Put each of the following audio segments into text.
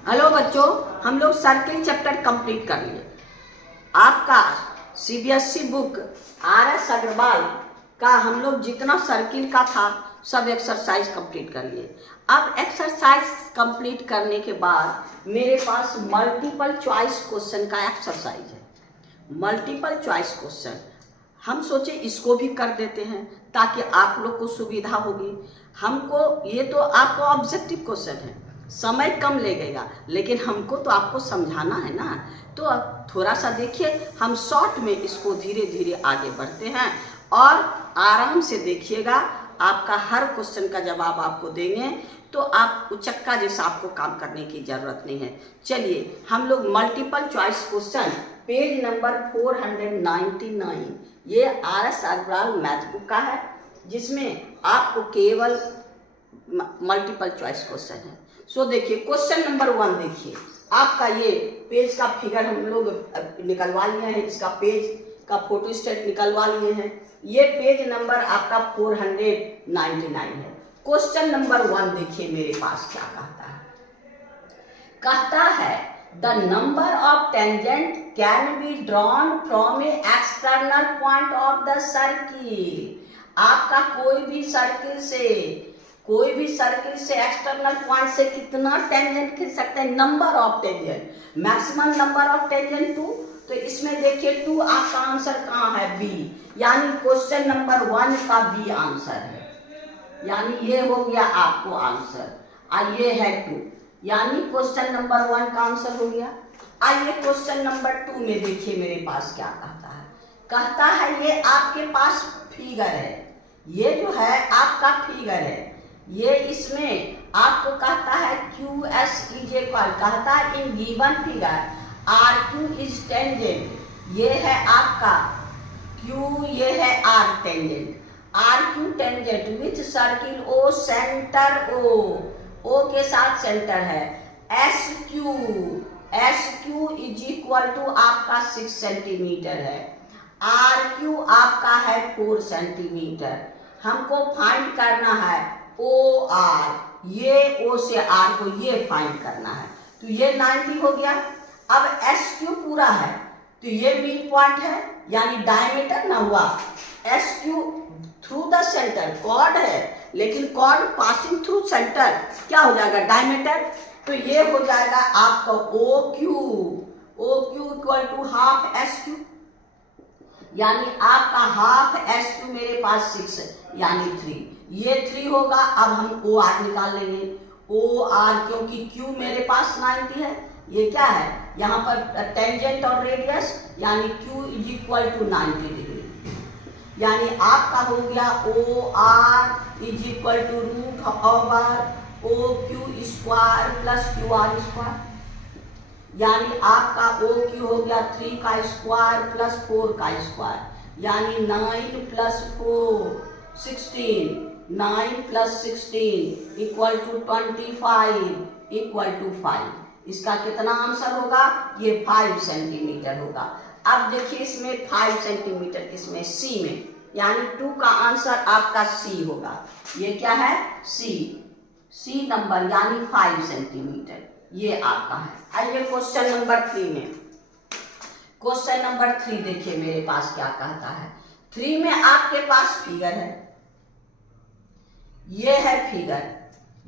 Hello बच्चों, हम लोग सर्किल चैप्टर कंप्लीट कर लिए। आपका सीबीएसई बुक आर.एस. अग्रवाल का हम लोग जितना सर्किल का था सब एक्सरसाइज कंप्लीट कर लिए। अब एक्सरसाइज कंप्लीट करने के बाद मेरे पास मल्टीपल चॉइस क्वेश्चन का एक्सरसाइज है। मल्टीपल चॉइस क्वेश्चन हम सोचे इसको भी कर देते हैं ताकि आप लोग को सुविधा होगी। हमको ये तो आपको ऑब्जेक्टिव क्वेश्चन है, समय कम लगेगा, लेकिन हमको तो आपको समझाना है ना। तो अब थोड़ा सा देखिए, हम शॉर्ट में इसको धीरे धीरे आगे बढ़ते हैं और आराम से देखिएगा। आपका हर क्वेश्चन का जवाब आपको देंगे तो आप उचक्का जैसा आपको काम करने की जरूरत नहीं है। चलिए हम लोग multiple choice question page number 499, ये आर.एस. अग्रवाल मैथ बुक का है, जिसमें आपको केवल मल्टीपल चॉइस क्वेश्चन है। सो देखिए क्वेश्चन नंबर 1 देखिए, आपका ये पेज का फिगर हम लोग निकलवा लिए हैं, इसका पेज का फोटो स्टेट निकलवा लिए हैं। ये पेज नंबर आपका 499 है। क्वेश्चन नंबर 1 देखिए मेरे पास क्या कहता है। कहता है the number of tangent can be drawn from A external point of the circle. आपका कोई भी सर्किल से एक्सटर्नल पॉइंट से कितना टेंजेंट खींच सकते हैं, number of tangent, maximum number of tangent 2। तो इसमें देखिए 2 आपका आंसर कहाँ है, बी, यानी क्वेश्चन नंबर 1 का बी आंसर है, यानी ये हो गया आपको आंसर। और ये है 2, यानी क्वेश्चन नंबर 1 का आंसर हो गया। आइए क्वेश्चन नंबर 2 में देखिए मेरे पास क्या कहता है। कहता है ये आपके पास फिगर है, ये जो है आपका फिगर है, ये इसमें आपको कहता है QS इज इक्वल, कहता है in given figure RQ is tangent, ये है आपका Q, ये है R tangent, RQ tangent with circle O, centre O के साथ सेंटर है। SQ इज इक्वल टू आपका 6 सेंटीमीटर है, RQ आपका है 4 सेंटीमीटर। हमको फाइंड करना है OR, ये O से R को ये फाइंड करना है। तो ये 90 हो गया। अब SQ पूरा है तो ये मिड पॉइंट है, यानी डायमीटर ना हुआ। SQ through the centre chord है, लेकिन कॉर्ड पासिंग थ्रू सेंटर क्या हो जाएगा, डायमीटर। तो ये हो जाएगा आपका OQ equal to half SQ, यानी आपका हाफ SQ मेरे पास 6 यानी 3, ये 3 होगा। अब हम OR निकाल लेंगे। OR क्योंकि Q मेरे पास 90 है, ये क्या है यहाँ पर टेंजेंट और रेडियस, यानी Q is equal to 90 degree, यानी आपका हो गया OR is equal to root over OQ square plus QR square, यानी आपका OQ हो गया 3 का स्क्वायर प्लस 4 का स्क्वायर, यानी 9 plus 4 16, 9 plus 16 equal to 25 equal to 5। इसका कितना आंसर होगा, ये 5 सेंटीमीटर होगा। अब देखिए इसमें 5 सेंटीमीटर, इसमें C में, यानी 2 का आंसर आपका C होगा। ये क्या है, C नंबर, यानी 5 सेंटीमीटर, ये आपका है। आइए क्वेश्चन नंबर 3 में। क्वेश्चन नंबर 3 देखिए मेरे पास क्या कहता है। 3 में आपके पास फिगर है, ये है फिगर,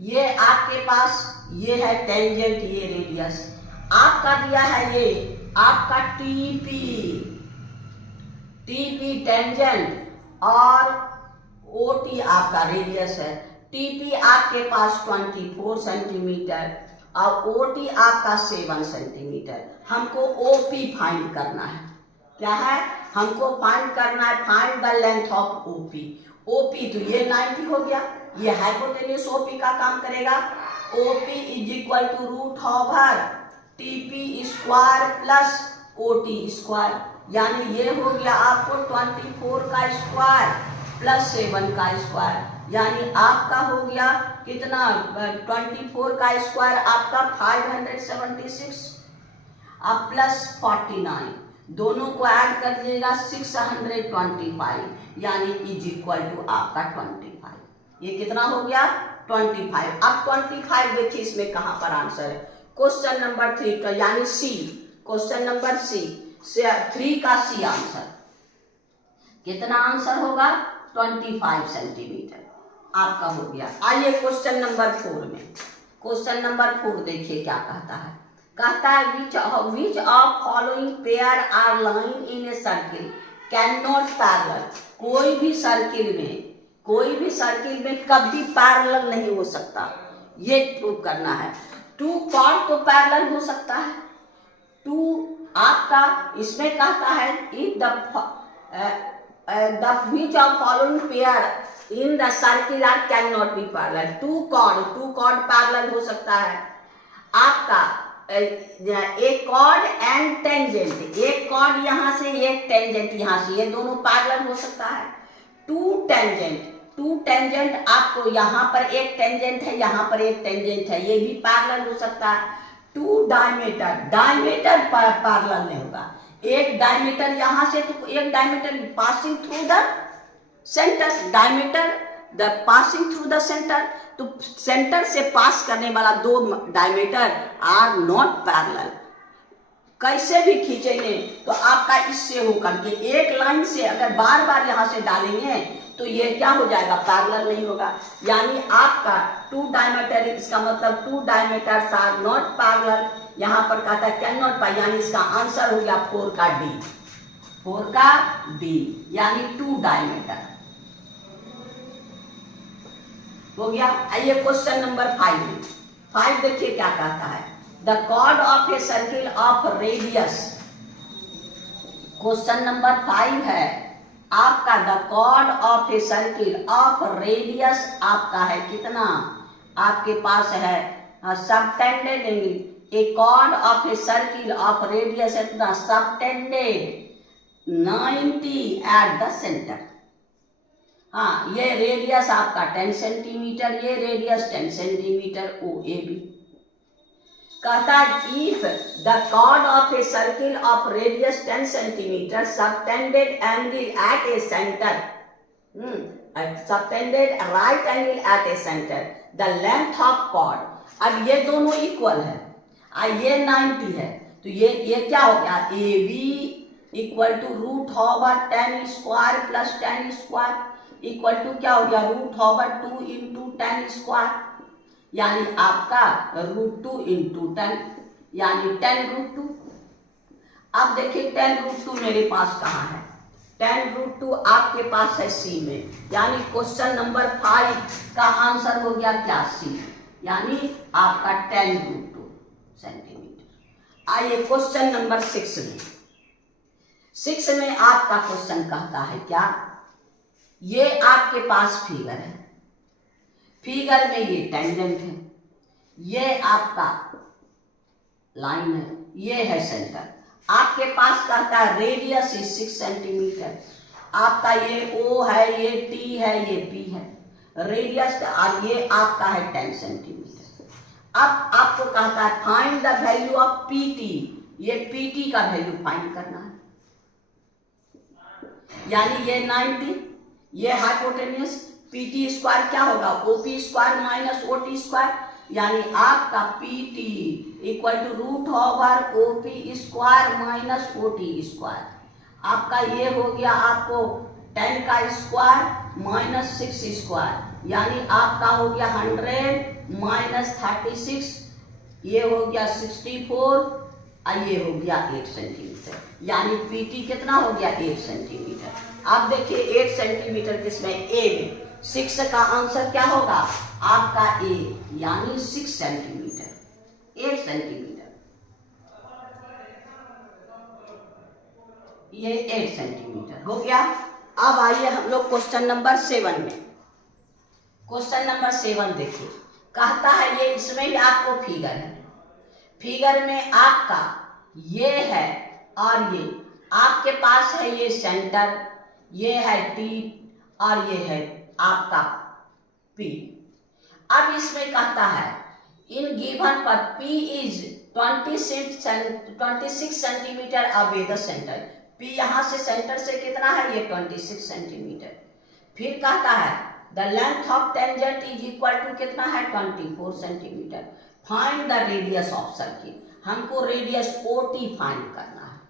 ये आपके पास ये है टेंजेंट, ये रेडियस आपका दिया है, ये आपका TP टेंजेंट और OT आपका रेडियस है। TP आपके पास 24 सेंटीमीटर और OT आपका 7 सेंटीमीटर। हमको OP फाइंड करना है। क्या है, हमको फाइंड करना है, find the length of OP तो ये 90 हो गया, ये हाइपोटेन्यूस OP का काम करेगा। OP is equal to root over TP square plus OT square, यानी ये हो गया आपको 24 का स्क्वायर प्लस 7 का स्क्वायर, यानी आपका हो गया कितना, 24 का स्क्वायर आपका 576 अब प्लस 49, दोनों को ऐड कर दीजिएगा 625, यानी इज इक्वल टू आपका 25। ये कितना हो गया, 25। अब 25 देखिए इसमें कहां पर आंसर है, क्वेश्चन नंबर 3 का यानी सी, क्वेश्चन नंबर सी 3 का सी आंसर कितना आंसर होगा 25 सेंटीमीटर आपका हो गया। आइए क्वेश्चन नंबर 4 में, क्वेश्चन नंबर 4 देखिए क्या कहता है। कहता है which of following pair are line in a circle can not parallel. कोई भी सर्किल में कभी पैरेलल नहीं हो सकता, ये प्रूव करना है। 2 कॉर्ड तो पैरेलल हो सकता है, 2 आपका इसमें कहता है if the which of following pair in the circular cannot be parallel। 2 chord parallel हो सकता है आपका, एक कॉर्ड एंड टेंजेंट, एक कॉर्ड यहाँ से एक टेंजेंट यहाँ से, ये दोनों पैरेलल हो सकता है। 2 टेंजेंट आपको यहाँ पर एक टेंजेंट है, यहाँ पर एक टेंजेंट है, ये भी पैरेलल हो सकता है। 2 डायमीटर पैरेलल नहीं होगा, एक डायमीटर यहाँ से तो एक diameter passing through the centre, passing through the centre, तो सेंटर से पास करने वाला 2 डायमीटर आर नॉट पैरेलल। कैसे भी खींचेंगे तो आपका इससे होकर के एक लाइन से अगर बार बार यहाँ से डालेंगे तो ये क्या हो जाएगा, पैरेलल नहीं होगा। यानी आपका 2 डायमीटर, इसका मतलब 2 डायमीटर्स आर नॉट पैरेलल। यहाँ पर कहता है कैन नॉट पाई, यानी इसका आंसर हो गया 4 का डी, यानी 2 डायमीटर हो गया। आइए क्वेश्चन नंबर 5 देखिए क्या कहता है। The chord of a circle of radius, question number 5 है आपका। The chord of a circle of radius आपका है कितना, आपके पास है subtended angle. A chord of a circle of radius है कितना, सबटेंडेड 90 एट द सेंटर। हाँ, ये रेडियस आपका 10 सेंटीमीटर, ये radius 10 centimetre O A B. कहता है if the chord of a circle of radius 10 centimetre subtended angle at a centre, subtended right angle at a centre, the length of chord. अब ये दोनों equal है, ये 90 है, तो ये क्या हो गया, A B equal to root over 10 square plus 10 square equal to क्या हो गया, रूट ओवर 2 इंटू 10 स्क्वायर, यानी आपका रूट 2 इंटू 10 यानी 10 रूट 2। अब देखिए 10 रूट 2 मेरे पास कहाँ है, 10 रूट 2 आपके पास है सी में, यानी क्वेश्चन नंबर 5 का आंसर हो गया क्या, सी, यानी आपका 10 रूट 2 सेंटीमीटर। आइए क्वेश्चन नंबर 6 में आपका क्वेश्चन कहता है क्या, ये आपके पास फिगर है, फिगर में ये टेंजेंट है, ये आपका लाइन है, ये है सेंटर। आपके पास कहता है रेडियस इज 6 सेंटीमीटर, आपका ये ओ है, ये टी है, ये पी है, रेडियस और ये आपका है 10 सेंटीमीटर। अब आपको कहता है find the value of P T, ये पी टी का वैल्यू फाइंड करना है, यानी ये 90, ये हाइपोटेन्यूस, पी टी स्क्वायर क्या होगा, O P square minus O T square, यानी आपका P T equal to root over O P square minus O T square. आपका ये हो गया आपको 10 का स्क्वायर माइनस 6 स्क्वायर, यानी आपका हो गया 100 माइनस 36, ये हो गया 64, ये हो गया 8 सेंटीमीटर, यानी पी टी कितना हो गया 8 सेंटीमीटर। आप देखिए 8 सेंटीमीटर किसमें, ए में, 6 का आंसर क्या होगा आपका ए, यानी 6 सेंटीमीटर, 8 सेंटीमीटर, ये 8 सेंटीमीटर हो गया। अब आइए हम लोग क्वेश्चन नंबर 7 में, क्वेश्चन नंबर 7 देखिए, कहता है ये इसमें भी आपको फिगर है, फिगर में आपका ये है और ये आपके पास है, ये सेंटर, ये है टी और ये है आपका पी। अब इसमें कहता है इन गिवन पर P is 26 centimetre away the centre, P यहाँ से सेंटर से कितना है, ये 26 सेंटीमीटर। फिर कहता है the length of tangent is equal to कितना है 24 centimetre, find the radius of circle, हमको रेडियस ओटी फाइंड करना है।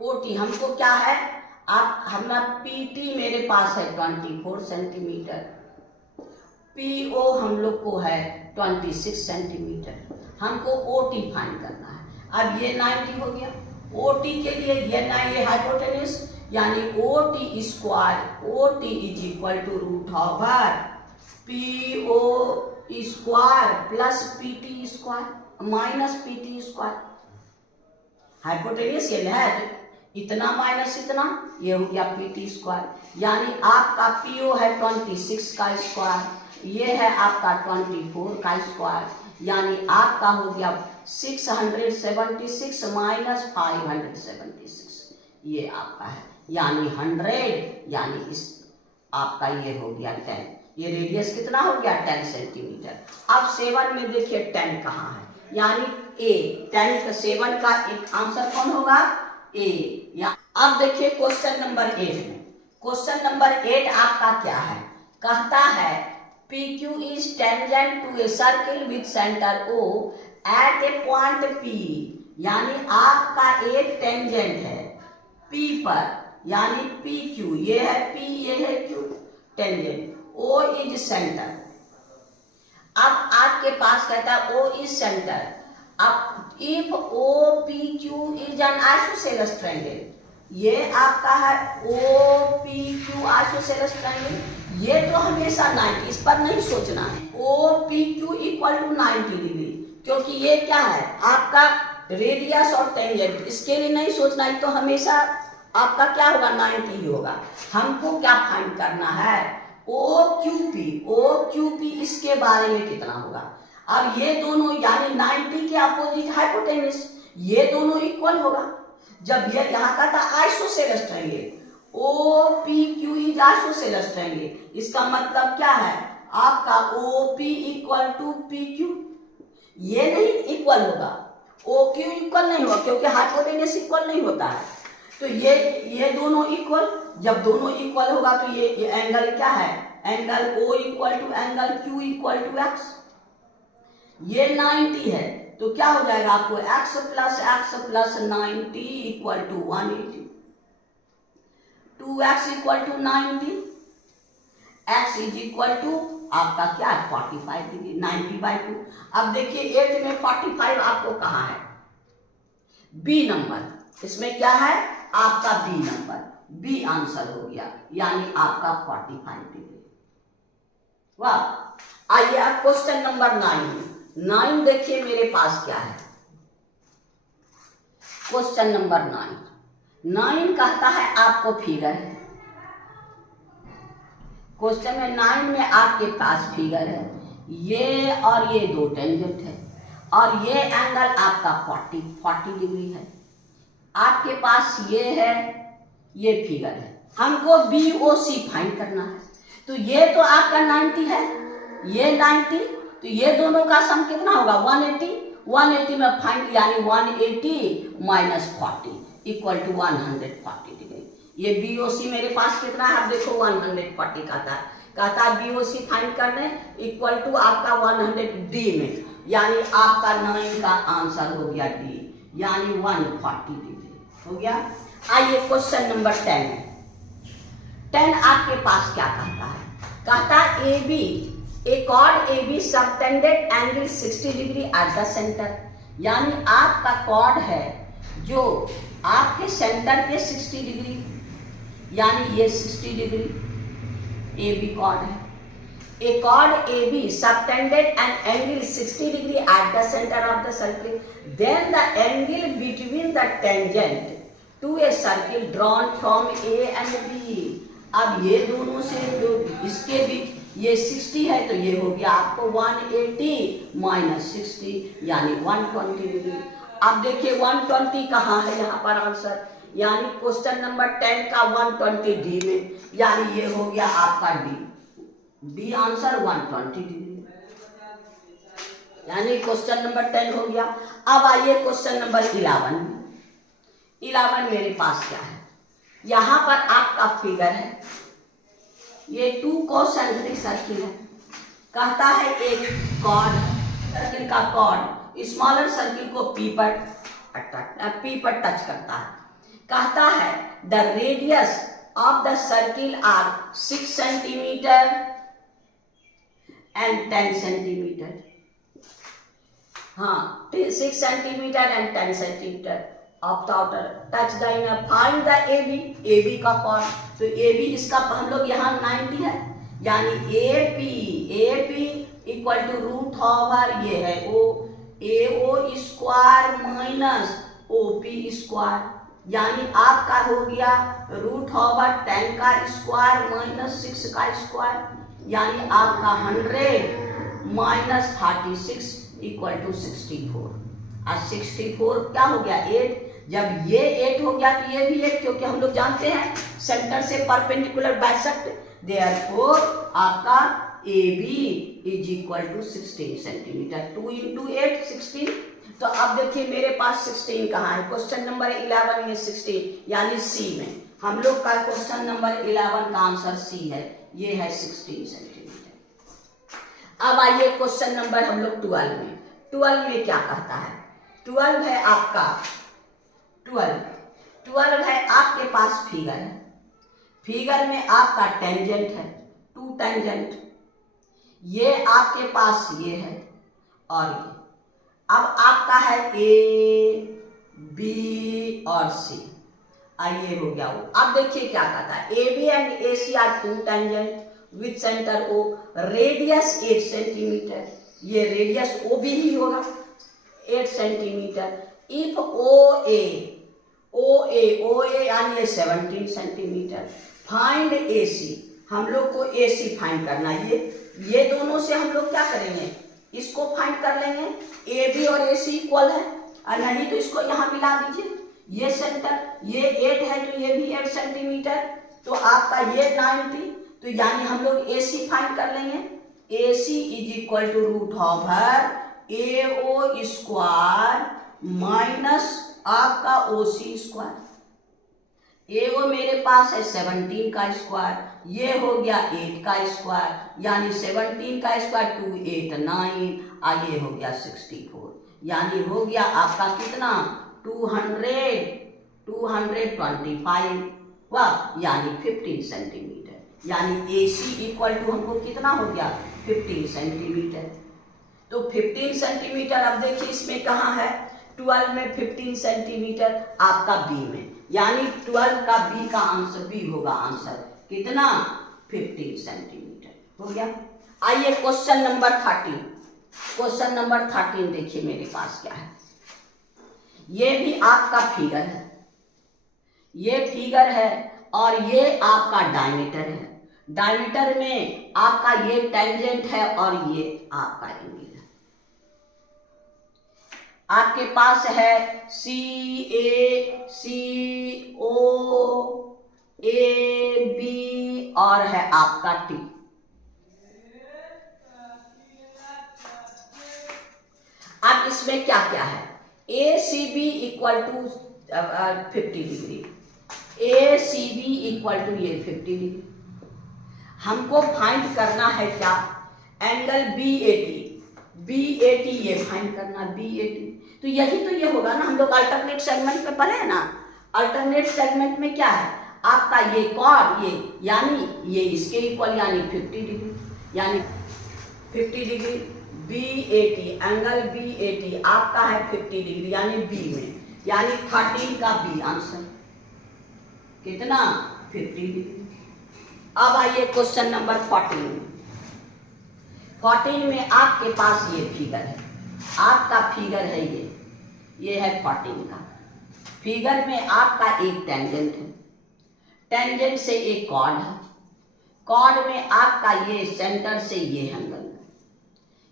ओटी हमको क्या है, आप हमारा पीटी मेरे पास है 24 सेंटीमीटर, पीओ हम लोग को है 26 सेंटीमीटर, हमको ओटी फाइंड करना है। अब ये 90 हो गया, ओटी के लिए ये हाइपोटेन्यूज यानी OT square, OT is equal to root over PO square plus PT square minus PT square. Hypotenuse ये है तो इतना माइनस इतना, ये हो गया पीटी स्क्वायर, यानी आपका पीओ है 26 का स्क्वायर, ये है आपका 24 का स्क्वायर, यानी आपका हो गया 676 माइनस 576, ये आपका है यानी 100, यानी इस आपका ये हो गया 10। ये रेडियस कितना हो गया 10 सेंटीमीटर। अब 7 में देखिए 10 कहाँ है, यानी ए 10 का 7 का एक आंसर कौन होगा, ए। या अब देखिए क्वेश्चन नंबर 8 में, क्वेश्चन नंबर 8 आपका क्या है, कहता है PQ is tangent to a circle with center O at a point P, यानी आपका एक टेंजेंट है P पर, यानी PQ ये है P ये है Q, tangent O is centre. अब आपके पास कहता है O is सेंटर, अब if OPQ is an isosceles triangle, ये आपका है OPQ isosceles triangle, ये तो हमेशा 90, इस पर नहीं सोचना है, OPQ इक्वल टू 90 डिग्री, क्योंकि ये क्या है आपका रेडियस और टेंजेंट, इसके लिए नहीं सोचना है, तो हमेशा आपका क्या होगा 90 ही होगा। हमको क्या फाइंड करना है OQP, OQP इसके बारे में कितना होगा। अब ये दोनों यानी 90 के अपोजिट हाइपोटेन्यूज, ये दोनों इक्वल होगा। जब ये यहाँ का था isosceles triangle, OPQ is isosceles triangle, इसका मतलब क्या है आपका OP इक्वल टू PQ, ये नहीं इक्वल होगा, OQ इक्वल नहीं होगा क्योंकि हाइपोटेन्यूज इक्वल नहीं होता है। तो ये दोनों इक्वल, जब दोनों इक्वल होगा तो ये एंगल क्या है, angle O equal to angle Q equal to X, ये 90 है तो क्या हो जाएगा आपको x plus 90 equal to 180, 2x equal to 90, x is equal to आपका क्या है 45 डिग्री, 90/2। अब देखिए 8 में 45 आपको कहाँ है, बी नंबर, इसमें क्या है आपका बी नंबर, बी आंसर हो गया, यानी आपका 45 डिग्री। वाह। आइए आप क्वेश्चन नंबर 9 देखिए मेरे पास क्या है, क्वेश्चन नंबर 9 कहता है आपको फिगर है, क्वेश्चन में 9 में आपके पास फिगर है, ये और ये दो टेंजेंट है और ये एंगल आपका 40 डिग्री है, आपके पास ये है, ये फिगर है, हमको BOC फाइंड करना है। तो ये तो आपका 90 है, ये 90, तो ये दोनों का सम कितना होगा 180 में फाइंड, यानी 180 माइनस 40 इक्वल टू 140 डिग्री। ये BOC मेरे पास कितना है, आप देखो 140 कहता है BOC फाइंड करने इक्वल टू आपका 100 D में, यानी आपका 9 का आंसर हो गया D, यानी 140 डिग्री हो गया। आइए क्वेश्चन नंबर 10 आपके पास क्या कहता है, कहता है AB A chord AB subtended angle 60 degree at the centre, यानी आपका कॉर्ड है जो आपके सेंटर पे 60 डिग्री, यानी ये 60 डिग्री AB कॉर्ड है। A chord AB subtended an angle 60 degree at the center of the circle, then the angle between the tangent to a circle drawn from A and B। अब ये दोनों से जो इसके बीच ये 60 है तो ये हो गया आपको 180 माइनस 60, यानी 120 डिग्री। अब देखिए 120 कहाँ है यहाँ पर आंसर, यानी क्वेश्चन नंबर 10 का 120 डी में, यानी ये हो गया आपका डी आंसर 120 डिग्री, यानी क्वेश्चन नंबर 10 हो गया। अब आइए क्वेश्चन नंबर 11 मेरे पास क्या है, यहाँ पर आपका फिगर है, ये 2 कॉन्सेंट्रिक सर्किल है, कहता है एक कॉर्ड सर्किल का कॉर्ड स्मॉलर सर्किल को पी पर टच करता है। कहता है the radius of the circle are 6 centimetre and 10 centimetre. हाँ, 6 centimetre and 10 centimetre of the outer touch the inner. Find the A B का कॉर्ड। तो ए बी इसका हम लोग यहाँ 90 है, यानी A P equal to root over ये है O square minus O P square, यानी आपका हो गया रूट ओवर 10 का स्क्वायर माइनस 6 का स्क्वायर, यानी आपका 100 माइनस 36 इक्वल टू 64। और 64 क्या हो गया 8। जब ये 8 हो गया तो ये भी 8, क्योंकि हम लोग जानते हैं सेंटर से परपेंडिकुलर बाइसेक्ट, देयरफॉर आपका A B is equal to 16 centimetre. 2 into 8 16। तो अब देखिए मेरे पास 16 कहाँ है, क्वेश्चन नंबर 11 में 16, यानी सी में। हम लोग का क्वेश्चन नंबर 11 का आंसर सी है, ये है 16 सेंटीमीटर। अब आइए क्वेश्चन नंबर हम लोग 12 में। 12 में क्या कहता है, 12 है आपका 12 है आपके पास फिगर है। फिगर में आपका टेंजेंट है 2 टेंजेंट, ये आपके पास ये है और ये। अब आपका है ए बी और सी, आइए हो गया वो। अब देखिए क्या कहता है, A B and A C are 2 tangent with centre O, radius 8 centimetre. ये रेडियस ओ बी ही होगा 8 सेंटीमीटर। इफ ओ ए यानी 17 सेंटीमीटर। फाइंड ए सी, हम लोग को ए सी फाइंड करना है। ये दोनों से हम लोग क्या करेंगे, इसको फाइंड कर लेंगे। ए बी और ए सी इक्वल है, और नहीं तो इसको यहाँ मिला दीजिए। ये सेंटर ये 8 है तो ये भी 8 सेंटीमीटर, तो आपका ये 90, तो यानी हम लोग ए सी फाइंड कर लेंगे। A C is equal to root over A O square minus आपका ओ सी स्क्वायर। ए ओ मेरे पास है 17 का स्क्वायर, ये हो गया 8 का स्क्वायर, यानी 17 का स्क्वायर 2 8 9, और ये हो गया 64, यानी हो गया आपका कितना 225 वाह, यानी 15 सेंटीमीटर। यानी ए सी इक्वल टू हमको कितना हो गया 15 सेंटीमीटर। तो 15 सेंटीमीटर, अब देखिए इसमें कहाँ है 12 में 15 सेंटीमीटर आपका बी में, यानी 12 का बी का आंसर बी होगा आंसर कितना 15 सेंटीमीटर हो गया। आइए क्वेश्चन नंबर 13। क्वेश्चन नंबर 13 देखिए मेरे पास क्या है, ये भी आपका फिगर है, ये फिगर है और ये आपका डायमीटर है। डायमीटर में आपका ये टेंजेंट है और ये आपका एंगल है। आपके पास है सी ओ ए बी और है आपका टी। अब इसमें क्या क्या है, A C B equal to 50 degree, A C B equal to ये 50 डिग्री। हमको फाइंड करना है क्या, एंगल बी ए टी ये फाइंड करना बी ए टी। तो यही तो ये होगा ना, हम लोग अल्टरनेट सेगमेंट में पढ़े हैं ना। अल्टरनेट सेगमेंट में क्या है आपका ये कॉर्ड, ये यानी ये इसके इक्वल, यानी 50 डिग्री, यानी 50 degree B A T, angle B A T आपका है 50 डिग्री, यानी बी में, यानी 13 का बी आंसर कितना 50 डिग्री। अब आइए क्वेश्चन नंबर 14। 14 में आपके पास ये फिगर है, आपका फिगर है ये है 14 का। फिगर में आपका एक टेंजेंट है, टेंजेंट से एक कॉर्ड है, कॉर्ड में आपका ये सेंटर से ये एंगल है,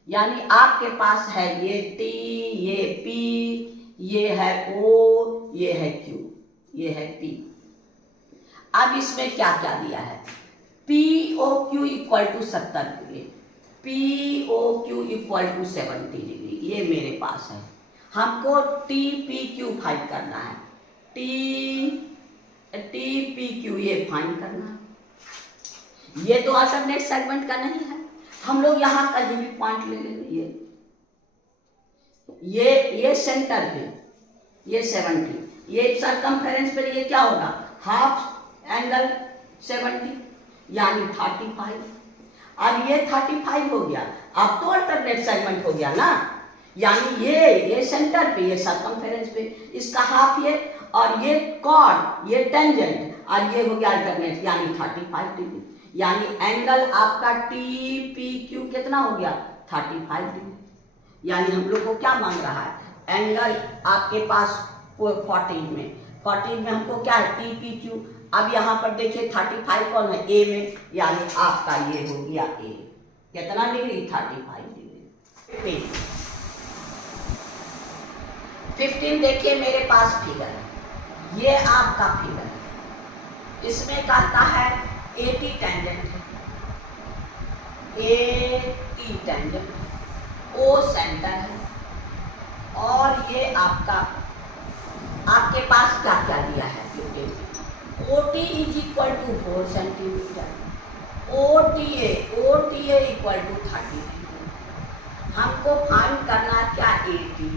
यानी आपके पास है ये टी, ये पी, ये है ओ, ये है क्यू, ये है पी। अब इसमें क्या क्या दिया है, P O Q equal to 70 degree, P O Q equal to 70 degree, ये मेरे पास है। हमको टी पी क्यू फाइंड करना है, टी पी क्यू ये फाइंड करना है। ये तो अल्टरनेट सेगमेंट का नहीं है, हम लोग यहाँ कहीं भी पॉइंट ले लेंगे। ये सेंटर पे ये 70, ये सरकमफेरेंस पे ये क्या होगा, हाफ एंगल 70 यानी 35। अब ये 35 हो गया, अब तो अल्टरनेट सेगमेंट हो गया ना, यानी ये सेंटर पे ये सरकमफेरेंस पे, इसका हाफ ये, और ये कॉर्ड ये टेंजेंट, और ये हो गया अल्टरनेट यानी 35 डिग्री। यानी एंगल आपका टी पी क्यू कितना हो गया, 35 डिग्री। यानी हम लोग को क्या मांग रहा है, एंगल आपके पास 14 में हमको क्या है, टी पी क्यू। अब यहाँ पर देखिए 35 कौन है, ए में, यानी आपका ये हो गया ए, कितना डिग्री, 35 डिग्री। 15 देखिए मेरे पास फिगर है, ये आपका फिगर है, इसमें कहता है 80 टेंजेंट है, 80 टेंजेंट, ओ सेंटर है, और ये आपके पास क्या क्या दिया है, OT is equal to 4 centimetre, OTA equal to 30 degree. हमको फाइंड करना क्या, 80।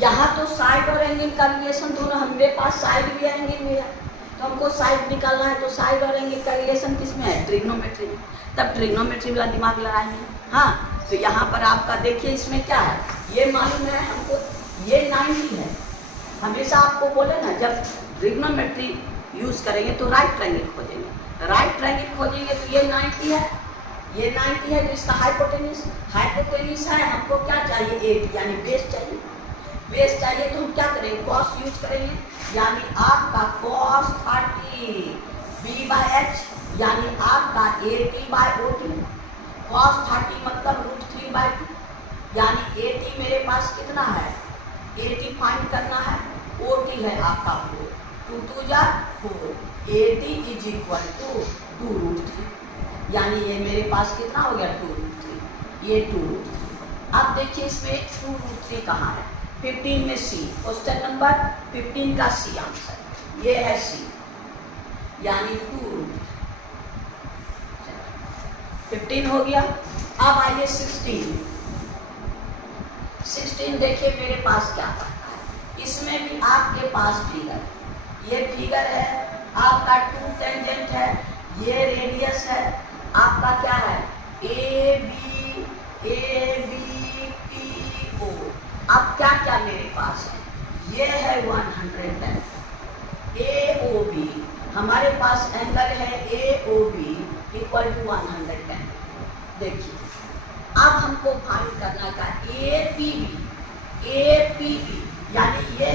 यहाँ तो साइड और एंगल का रिलेशन दोनों, हमारे पास साइड भी एंगल भी है, तो हमको साइड निकालना है, तो साइड और एंगल का रिलेशन किस में है, ट्रिग्नोमेट्री में। तब ट्रिग्नोमेट्री वाला दिमाग लगाएंगे। हाँ, तो यहाँ पर आपका देखिए इसमें क्या है, ये मालूम है हमको, ये 90 है। हमेशा आपको बोले ना, जब ट्रिग्नोमेट्री यूज करेंगे तो राइट ट्रायंगल खोजेंगे, राइट ट्रायंगल खोजेंगे तो ये 90 है, ये 90 है, तो इसका हाइपोटेन्यूज है, हमको क्या चाहिए, 80, यानी बेस चाहिए। बेस चाहिए तो हम क्या करेंगे, कॉस यूज करेंगे, यानी आपका cos 30 b/h, यानी आपका 80/OT, cos 30 मतलब √3/2, यानी 80 मेरे पास कितना है, 80 फाइंड करना है, OT है आपका 4, 2 2 जा 4, 80 इज इक्वल टू 2√3, यानी ये मेरे पास कितना हो गया, 2√3, ये 2√3। अब देखिए इसमें 2√3 कहाँ है, 15 में सी, क्वेश्चन नंबर 15 का सी आंसर, ये है सी, यानी 2√3। 15 हो गया। अब आइए 16 देखिए मेरे पास क्या करता है, इसमें भी आपके पास फिगर, ये फिगर है आपका 2 टेंजेंट है, ये रेडियस है आपका, क्या है, ए बी पी ओ। अब क्या क्या मेरे पास है, ये है 110, AOB, हमारे पास एंगल है AOB इक्वल टू 110। देखिए अब हमको फाइंड करना का APB, यानी ये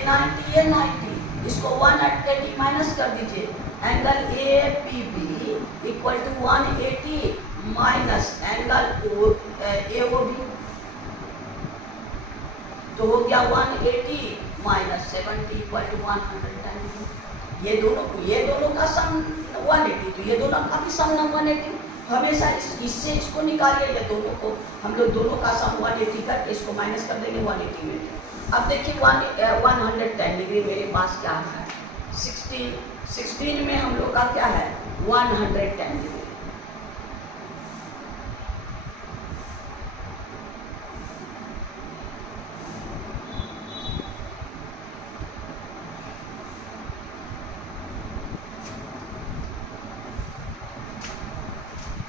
90, ये 90, इसको 180 माइनस कर दीजिए, angle APB equal to 180 minus angle AOB, तो हो गया 180 माइनस 70 इक्वल टू 110। ये दोनों का सम 180, तो ये दोनों का भी सम 180। हमेशा इससे इसको निकालिए, ये दोनों को हम लोग दोनों का सम 180 करके इसको माइनस कर देंगे 180 में। अब देखिए 110 डिग्री मेरे पास क्या है, 16 में हम लोग का क्या है, 110 डिग्री।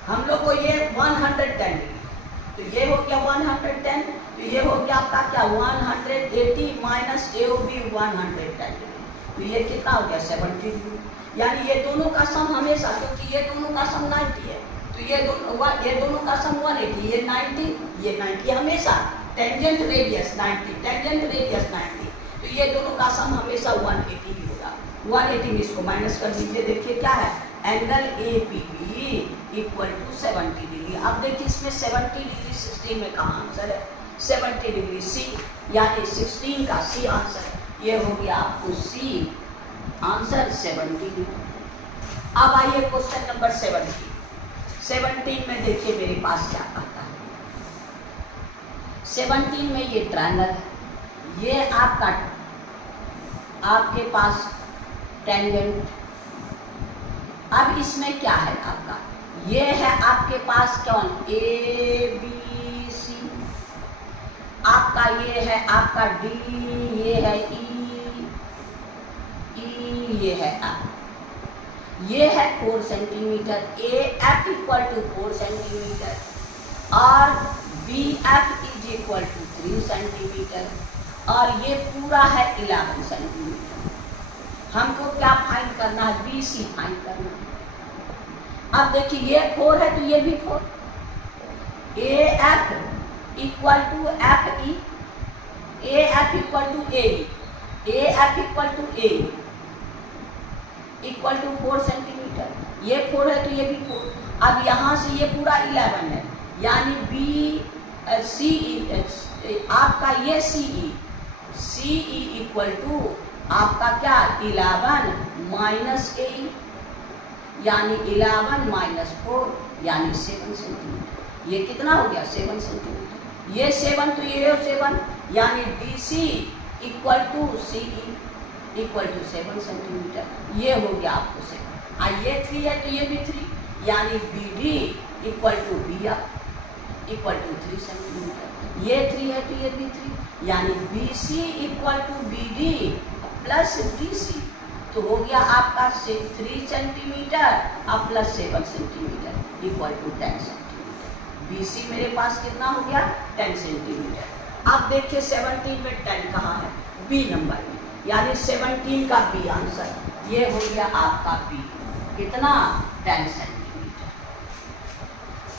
हम लोग को ये 110 डिग्री, तो ये हो गया 110, तो ये हो गया आपका क्या, 180 माइनस AOB 110 डिग्री, तो ये कितना हो गया, 70 डिग्री। यानी ये दोनों का सम हमेशा, क्योंकि ये दोनों का सम 90 है, तो ये दोनों का सम 180, ये 90 हमेशा टेंजेंट रेडियस 90, तो ये दोनों का सम हमेशा 180 ही होगा। 180 में इसको माइनस कर दीजिए, देखिए क्या है, angle APB equal to 70 degree. अब देखिए इसमें 70 डिग्री 16 में कहाँ आंसर है, 70 डिग्री सी, यानी 16 का सी आंसर है। ये हो गया आपको सी आंसर 70 डिग्री। अब आइए क्वेश्चन नंबर 17 में देखिए मेरे पास क्या आता है। 17 में ये ट्रायंगल है, ये आपके पास टेंजेंट। अब इसमें क्या है आपका, ये है आपके पास कौन, ABC, ये है आपका डी, ये है ई, ये है एफ, ये है 4 centimetre. A F equal to 4 centimetre और B F is equal to 3 centimetre और ये पूरा है 11 सेंटीमीटर। हमको क्या फाइंड करना है? बी सी फाइंड करना है। अब देखिए ये 4 है तो ये भी 4। A F equal to F E, A F equal to A, A F equal to A equal to 4 centimetre. ये 4 है तो ये भी 4। अब यहाँ से ये पूरा 11 है, यानी बी सी ई आपका ये सी ई इक्वल टू आपका क्या 11 माइनस ए, यानी 11 माइनस 4 यानी 7 सेंटीमीटर। ये कितना हो गया? 7 सेंटीमीटर। ये 7 तो ये 7, यानी D C equal to C E equal to 7 centimetre. ये हो गया आपको 7। ये 3 है तो ये भी 3, यानी B D equal to B F equal to 3 centimetre. ये 3 है तो ये भी 3, यानी B C equal to B D plus D C, तो हो गया आपका 3 सेंटीमीटर और plus 7 centimetre equal to 10 centimetre. B C मेरे पास कितना हो गया? 10 सेंटीमीटर। अब देखिए 17 में 10 कहाँ है? बी नंबर में, यानी 17 का बी आंसर ये हो गया आपका बी, कितना? 10 सेंटीमीटर।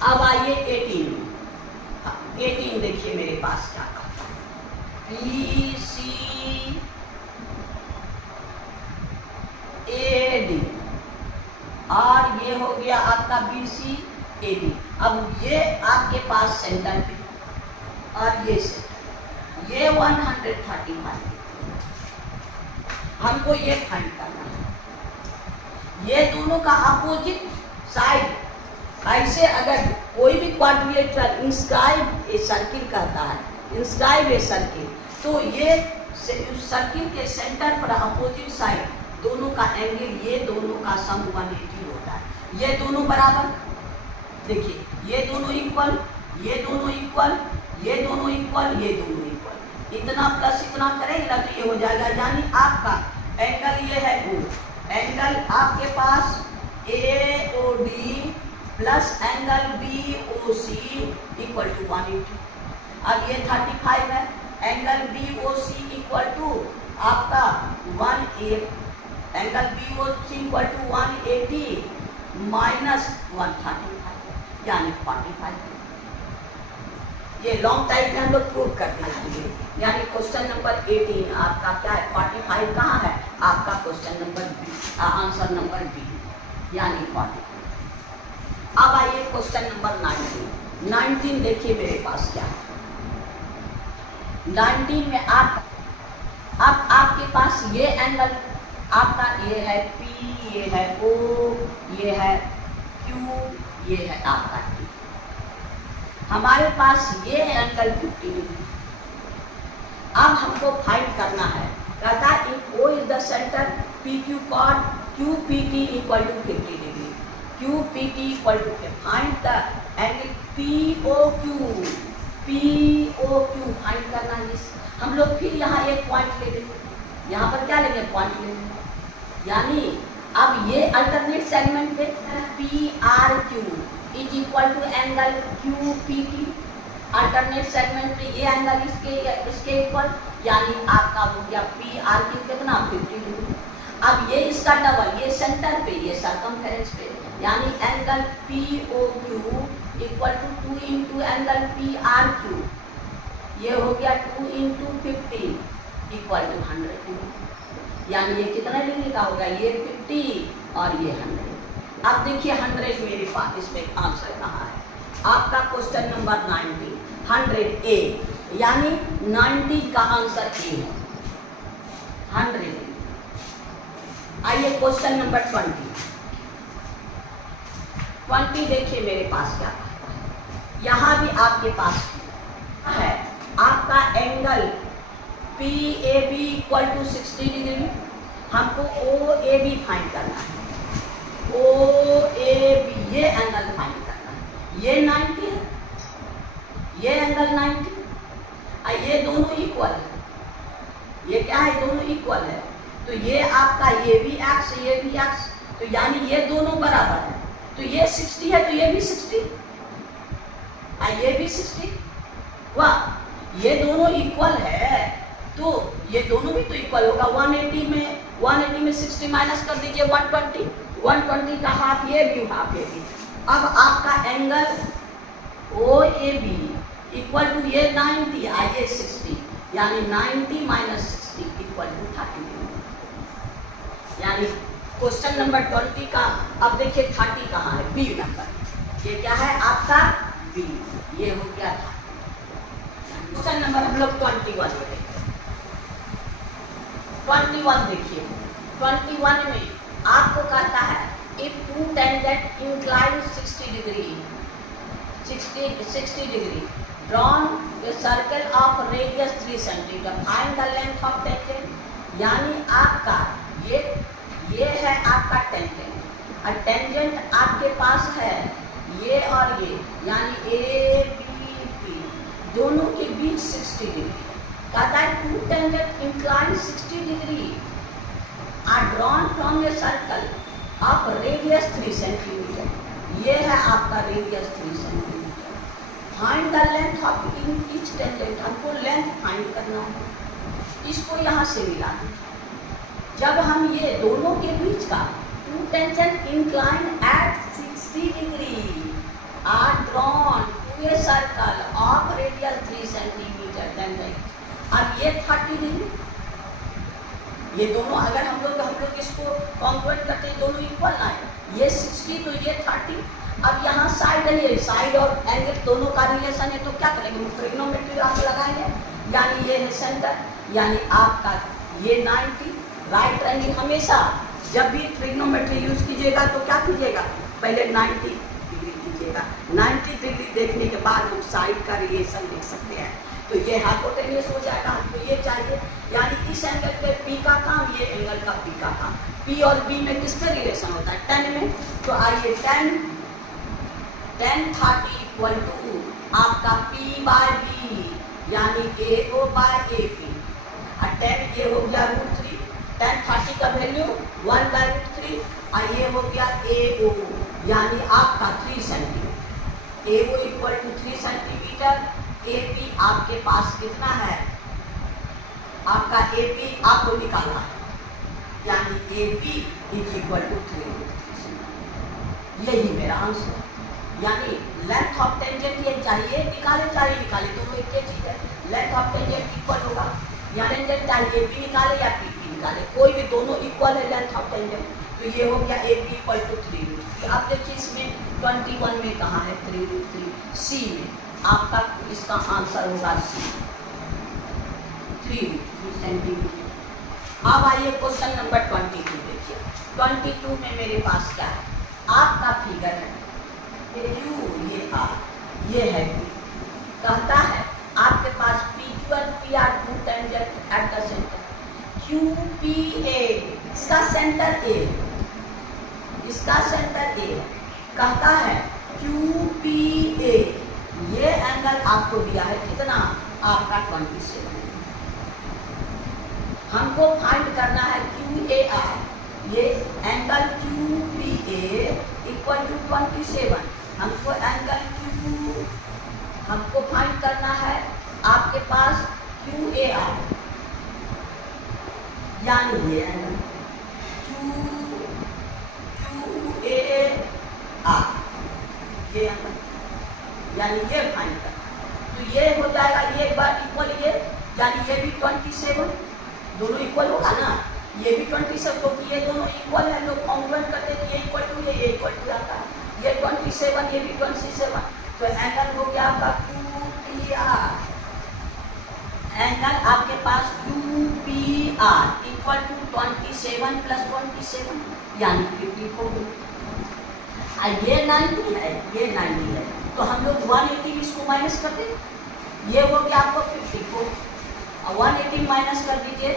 अब आइए 18 में। 18 देखिए मेरे पास क्या था? बी सी ए डी और ये हो गया आपका बी सी ए डी। अब ये आपके पास सेंटर पे और ये सेंटर, ये 135 हमको ये फाइंड करना है। ये दोनों का अपोजिट साइड, ऐसे अगर कोई भी क्वाड्रिलेटरल इंस्क्राइब ए सर्किल कहता है, इंस्क्राइब ए सर्किल, तो ये उस सर्किल के सेंटर पर अपोजिट साइड दोनों का एंगल, ये दोनों का सम 180 होता है। ये दोनों बराबर, देखिए ये दोनों इक्वल, ये दोनों इक्वल, ये दोनों इक्वल, ये दोनों इक्वल, इतना प्लस इतना करेंगे तो ये हो जाएगा, यानी आपका एंगल ये है O, एंगल आपके पास AOD plus angle BOC equal to 180। अब ये 35 है, एंगल BOC इक्वल टू आपका 180, angle BOC equal to 180 minus 135 यानी 45। ये लॉन्ग टाइम में हम लोग प्रूव कर दिए, यानी क्वेश्चन नंबर 18 आपका क्या है? 45 कहाँ है? आपका question number B, answer number B, यानी 45। अब आइए क्वेश्चन नंबर 19। 19 देखिए मेरे पास क्या है? 19 में अब आपके पास ये एंगल आपका ये है P, ये है O, ये है Q, ये है आपका T। हमारे पास ये एंगल 50 डिग्री। अब हमको फाइंड करना है, कहता है if O is the centre, PQ chord QPT equal to 50 degree, QPT equal to find the angle POQ, POQ find करना है। हम लोग फिर यहाँ एक पॉइंट ले लेंगे, यहाँ पर क्या लेंगे? पॉइंट लेंगे, यानी अब ये अल्टरनेट सेगमेंट पे PRQ is equal to angle QPT, alternate segment पे ये एंगल इसके इक्वल, यानी आपका हो गया PRQ कितना? 50 डिग्री। अब ये इसका डबल, ये सेंटर पे, ये सर्कमफेरेंस पे, यानी angle POQ equal to 2 into angle PRQ, ये हो गया 2 इंटू 50 इक्वल टू 100 डिग्री, यानी ये कितना डिग्री का होगा? ये 50 और ये 100। अब देखिए 100 मेरे पास इसमें आंसर कहाँ है? आपका क्वेश्चन नंबर 90, 100 A, यानी 90 का आंसर A है, 100। आइए क्वेश्चन नंबर 20। 20 देखिए मेरे पास क्या है? यहाँ भी आपके पास है आपका angle PAB equal to 60 degree. हमको OAB फाइंड करना है, OAB ये एंगल फाइंड करना है। ये 90 है, ये एंगल 90, ये दोनों इक्वल है, ये क्या है, दोनों इक्वल है। तो ये आपका ये भी x, ये भी x, तो यानी ये दोनों बराबर है। तो ये 60 है तो ये भी 60, ये भी 60। वाह, ये दोनों इक्वल है, तो ये दोनों भी तो इक्वल होगा। 180 में 60 माइनस कर दीजिए 120 का हाफ ये भी, हाफ ये भी। अब आपका एंगल OAB इक्वल टू ये 90, ये 60, यानी 90 माइनस 60 इक्वल टू 30। यानी क्वेश्चन नंबर 20 का, अब देखिए 30 कहाँ है, बी नंबर। ये क्या है आपका बी, ये हो गया था। क्वेश्चन नंबर हम लोग 21 में देखते हैं। 21 देखिए, 21 में आपको कहता है if two tangent inclined 60 degree drawn a circle of radius 3 cm, find the length of tangent। यानी आपका ये है आपका टेंजेंट, और टेंजेंट आपके पास है ये और ये, यानी ए बी पी दोनों के बीच 60 डिग्री। कहता है two tangent incline 60 degree are drawn from a circle of radius 3 centimetre. ये है आपका radius 3 centimetre. Find the length of each tangent, हमको लेंथ फाइंड करना है। इसको यहाँ से मिला जब हम ये दोनों के बीच का two tangent incline at 60 degree are drawn to a circle of radius 3 centimetre tangent. अब ये 30 डिग्री, ये दोनों अगर हम लोग इसको कॉन्वर्ट करते हैं दोनों इक्वल ना है, ये 60 तो ये 30। अब यहाँ साइड है, ये साइड और एंगल दोनों का रिलेशन है, तो क्या करेंगे, ट्रिग्नोमेट्री आप लगाएंगे, यानी ये है सेंटर, यानी आपका ये 90। राइट एंगल हमेशा जब भी ट्रिग्नोमेट्री यूज कीजिएगा तो क्या कीजिएगा, पहले 90 डिग्री कीजिएगा। 90 डिग्री देखने के बाद हम साइड का रिलेशन देख सकते हैं। तो ये हाइपोटेन्यूस हो जाएगा, हमको ये चाहिए, यानी इस एंगल के पी का काम, ये एंगल का पी का काम। पी और बी में किससे रिलेशन होता है, 10 में। तो आइए 10 30 इक्वल टू आपका पी बाय बी, यानी ए ओ बाय ए पी, और 10 ये हो गया √3। 10 30 का वैल्यू 1/√3, और ये हो गया ए ओ, यानी आपका 3 centimetre. A O equal to 3 centimetre. A P आपके पास कितना है, आपका ए पी आपको निकालना है, यानी A P is equal to 3 यही मेरा आंसर। यानी लेंथ ऑफ टेंजेंट ये चाहिए निकाले, दोनों एक ही चीज है। लेंथ ऑफ टेंजेंट इक्वल होगा, या टेंजेंट चाहिए पी निकाले या पी निकाले, कोई भी दोनों इक्वल है लेंथ ऑफ टेंजेंट। तो ये हो गया ए पी इक्वल टू 3√3। आप देखिए इसमें 21 में कहाँ है 3√3, सी में आपका इसका आंसर होगा सी, 3 सेंटीमीटर। अब आइए क्वेश्चन नंबर 22 देखिए। 22 में मेरे पास क्या है, आपका फिगर है क्यू, ये आर, ये है क्यू। कहता है आपके पास पी क्यू और P R two tangent at the centre. Q P A, इसका सेंटर ए, इसका सेंटर ए। कहता है क्यू पी ए, ये एंगल आपको दिया है कितना, आपका 27। हमको फाइंड करना है क्यू ए आर, ये angle Q P A equal to 27। हमको एंगल क्यू, हमको फाइंड करना है आपके पास क्यू ए आर, यानी ये एंगल क्यू ए आर, ये एंगल, यानी ये फाइंड करना। तो ये हो जाएगा, ये एक बार इक्वल ये, यानी ये भी 27, दोनों इक्वल होगा ना, ये भी 27, क्योंकि ये दोनों इक्वल है, लोग कॉन्ग्रुएंट करते हैं, ये इक्वल टू ये इक्वल टू आता है, ये 27 ये भी 27। तो एंगल हो गया आपका क्यू पी आर, एंगल आपके पास Q P R equal to 27 + 27, यानी 54। ये 90 है, ये 90 है, तो हम लोग 180 इसको माइनस कर दें, ये हो गया आपको 54। 180 माइनस कर दीजिए,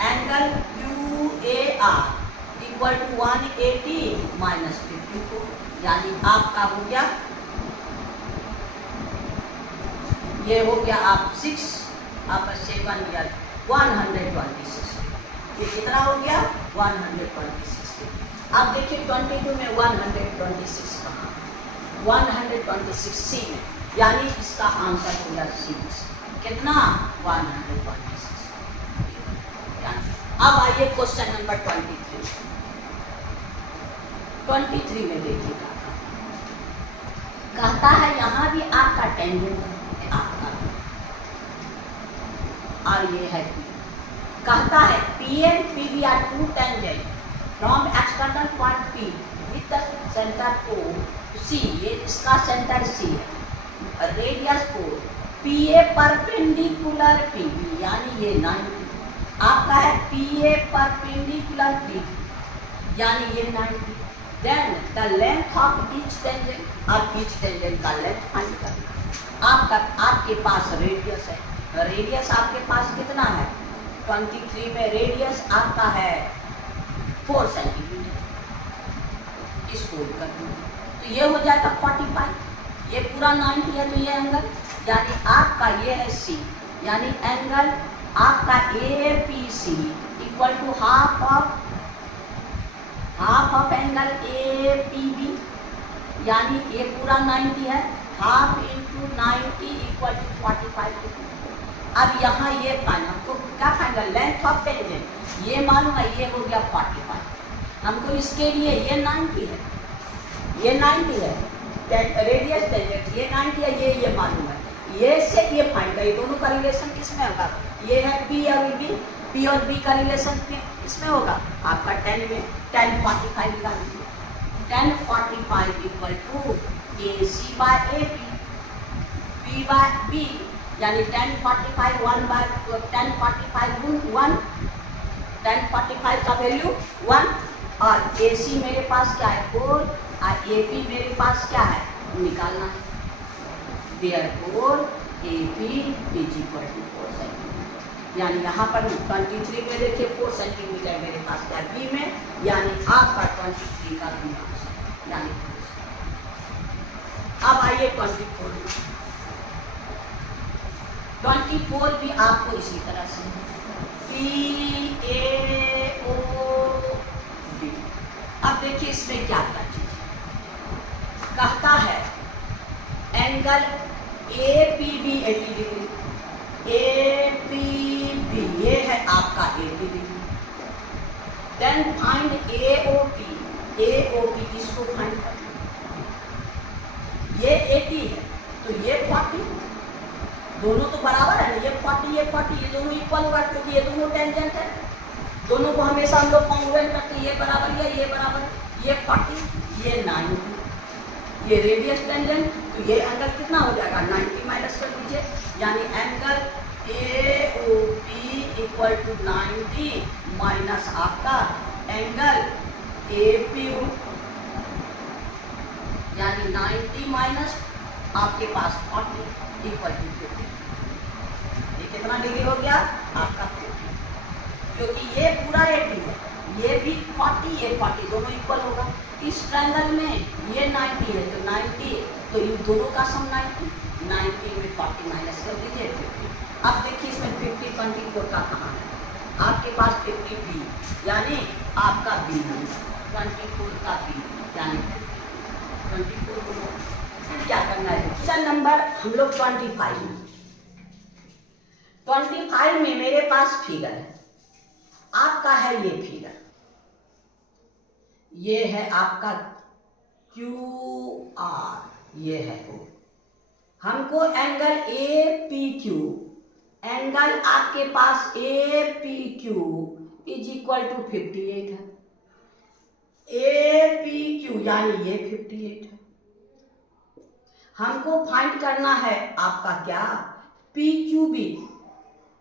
angle Q A R equal to 180 minus 54, यानी आपका हो गया, ये हो गया आप 6 आपका 7 ईयर 126। ये कितना हो गया 126। अब देखिए 22 में 126 कहाँ, 126 सी में, यानी इसका आंसर हो गया सी। कितना 126। अब आइए क्वेश्चन नंबर 23 में देखिएगा, कहता है यहाँ भी आपका टेंजेंट आपका, और ये है P। कहता है P and PB are two tangent from external point P with the center O C, ये इसका सेंटर C है, radius O, PA perpendicular PB, यानी ये 90, आपका है PA परपेंडिकुलर PB, यानी ये 90। Then the length of each tangent, अब ईच टेंजेंट का लेंथ फाइंड करना। आपके पास रेडियस है, रेडियस आपके पास कितना है 23 में रेडियस आपका है 4 सेंटीमीटर, इसको कर दो तो ये हो जाएगा 45, ये पूरा 90 है, तो ये एंगल यानी आपका ये है C, यानी एंगल आपका APC equal to half of angle APB, यानी ये पूरा 90 है, हाफ इंटू 90 इक्वल टू 45। अब यहाँ ये पाना हमको क्या पाएंगे, लेंथ ऑफ टेंजेंट, ये मालूम है, ये हो गया 45। हमको इसके लिए ये 90 है, ये 90 है रेडियस टेंजेंट, ये 90 है, ये मालूम है, ये से ये फाइंड कर, ये दोनों का रिलेशन किसमें होगा, ये है P और B, P और B का रिलेशन किसमें होगा आपका 10 में, 1045 का 1045 equal to AC by AP, P by B, यानी 1045 1045 गुण 1, 1045 का वैल्यू 1, और AC मेरे पास क्या है 4, और AP मेरे पास क्या है निकालना है, therefore AP is equal to 4 centimetre, यानी यहाँ पर 23 में देखिए 4 सेंटीमीटर मेरे पास क्या B में, यानी आपका 23 का B आंसर, यानी अब आइए 24 भी आपको इसी तरह से PAOB। अब देखिए इसमें क्या क्या चीज कहता है, एंगल APB 80 डिग्री, APB ये है आपका 80 डिग्री, देन फाइंड AOP, इसको फाइंड करना, ये 80 है तो ये 40, दोनों तो बराबर है ना, ये 40 ये 40, ये दोनों इक्वल होगा क्योंकि ये दोनों टेंजेंट है, दोनों को हमेशा हम लोग कॉन्ग्रुएंट करते हैं, ये बराबर है, ये बराबर, ये 40 ये 90, ये रेडियस टेंजेंट, तो ये एंगल कितना हो जाएगा 90 माइनस कर दीजिए, यानी angle AOP equal to 90 minus आपका एंगल APO, यानी 90 माइनस आपके पास 40 इक्वल टू 50। ये कितना डिग्री हो गया आपका 50, क्योंकि ये पूरा 80 है, ये भी 40 ये 40 दोनों इक्वल होगा। इस ट्रायंगल में ये 90 है तो 90, तो इन दोनों का सम 90 में 40 माइनस कर दीजिए 50। अब देखिए इसमें 50 24 का कहाँ है, आपके पास 50 B, यानी आपका B नंबर 24 का B, यानी 24 को फिर क्या करना है, क्वेश्चन नंबर हम लोग 25 में मेरे पास फिगर है, आपका है ये फिगर, ये है आपका QR, ये है O, हमको एंगल APQ, एंगल आपके पास APQ इज इक्वल टू 58 है, APQ यानी ये 58 है, हमको फाइंड करना है आपका क्या PQB,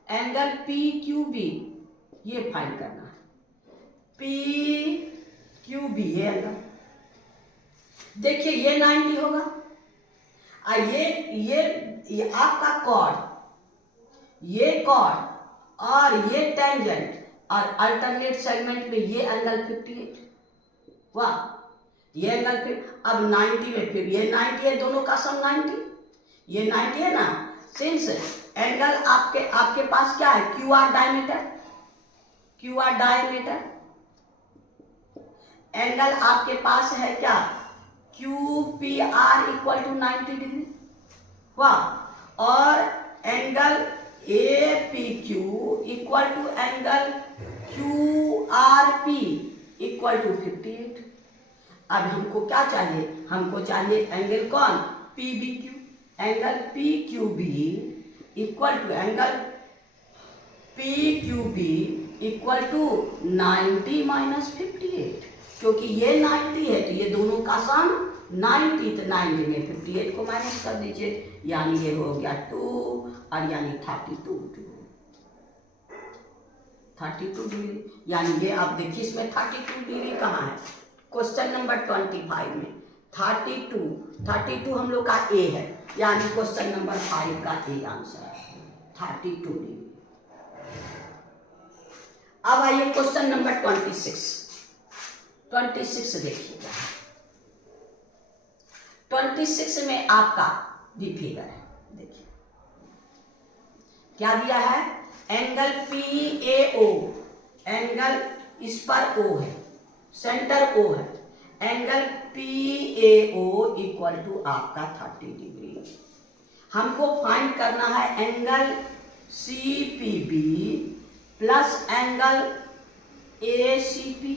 एंगल PQB ये फाइंड करना है, PQB ये एंगल देखिए ये 90 होगा, और ये आपका कॉर्ड, ये कॉर्ड और ये टेंजेंट और अल्टरनेट सेगमेंट में ये एंगल 58, वाह ये एंगल फिर अब 90 में फिर ये 90 है, दोनों का सम 90, ये 90 है ना, सिंस एंगल आपके पास क्या है, Q R diameter, Q R diameter. Angle आपके पास है क्या, Q P R equal to 90 degree हुआ। और angle A P Q equal to angle Q R P equal to 58। अब हमको क्या चाहिए, हमको चाहिए एंगल कौन, P B Q. Angle P Q B equal to angle P Q B equal to 90 minus 58, क्योंकि ये 90 है तो ये दोनों का सम 90, तो 90 में 58 को माइनस कर दीजिए, यानी ये हो गया 2 और यानी 32 डिग्री। यानी ये आप देखिए इसमें 32 डिग्री कहाँ है, क्वेश्चन नंबर 25 में 32 हम लोग का ए है, यानी क्वेश्चन नंबर 5 का ए आंसर है 32 डिग्री। अब आइए क्वेश्चन नंबर 26 देखिएगा। 26 में आपका भी फिगर है, देखिए क्या दिया है, angle P A O, angle इस पर ओ है, सेंटर ओ है, angle P A O equal to आपका 30 डिग्री। हमको फाइंड करना है angle C P B plus angle A C P.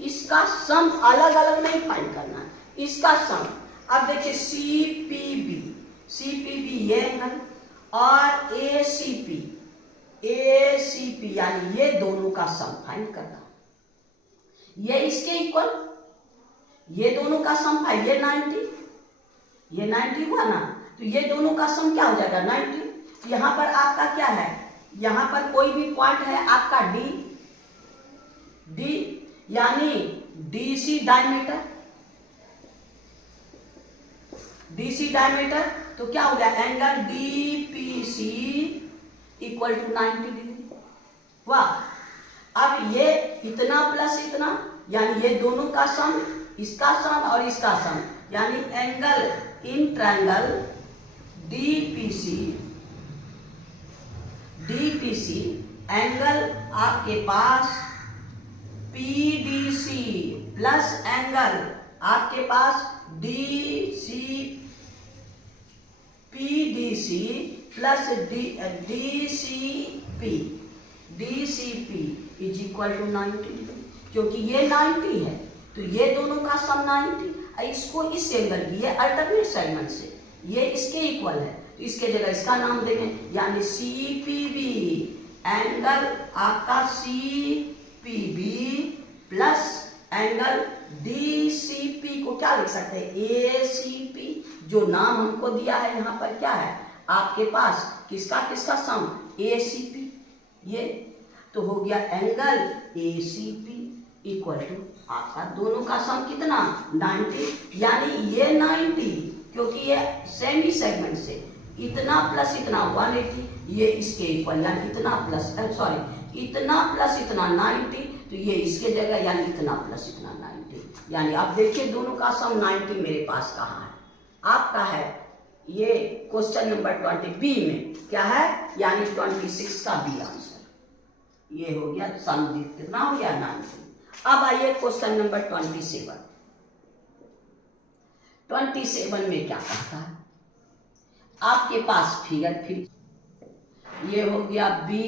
इसका सम अलग अलग नहीं फाइंड करना है, इसका सम। अब देखिए सी पी बी ये एंगल और ए सी पी यानी ये दोनों का सम फाइंड करना। ये इसके इक्वल, ये दोनों का सम है, ये 90 हुआ ना, तो ये दोनों का सम क्या हो जाएगा 90। यहां पर आपका क्या है, यहां पर कोई भी पॉइंट है आपका डी यानी डीसी डायमीटर, तो क्या हो गया angle DPC equal to 90 degree. वाह। अब ये इतना प्लस इतना, यानी ये दोनों का सम, इसका सम और इसका सम, यानी angle in triangle DPC angle आपके पास पीडीसी प्लस एंगल आपके पास PDC plus DCP is equal to 90 degree. क्योंकि ये 90 है तो ये दोनों का सम 90, इसको इस एंगल की, ये अल्टरनेट सेगमेंट से ये इसके इक्वल है, तो इसके जगह इसका नाम देंगे, यानी सीपीबी एंगल आपका सीपीबी प्लस एंगल डीसीपी को क्या लिख सकते हैं, एसीपी। जो नाम हमको दिया है यहाँ पर क्या है आपके पास, किसका सम, एसीपी। ये तो हो गया एंगल एसीपी इक्वल टू आपका दोनों का सम कितना 90, यानी ये 90 क्योंकि ये सेमी सेगमेंट से इतना प्लस इतना 180, ये इसके इक्वल, यानी इतना प्लस इतना 90, तो ये इसके जगह यानी इतना प्लस इतना 90। यानी आप देखिए दोनों का सम 90 मेरे पास कहाँ है, आपका है ये क्वेश्चन नंबर 20 बी में क्या है, यानी 26 का बी आंसर। ये हो गया सम कितना हो गया 90। अब आइए क्वेश्चन नंबर 27 में क्या कहता है, आपके पास फिगर फिर ये हो गया बी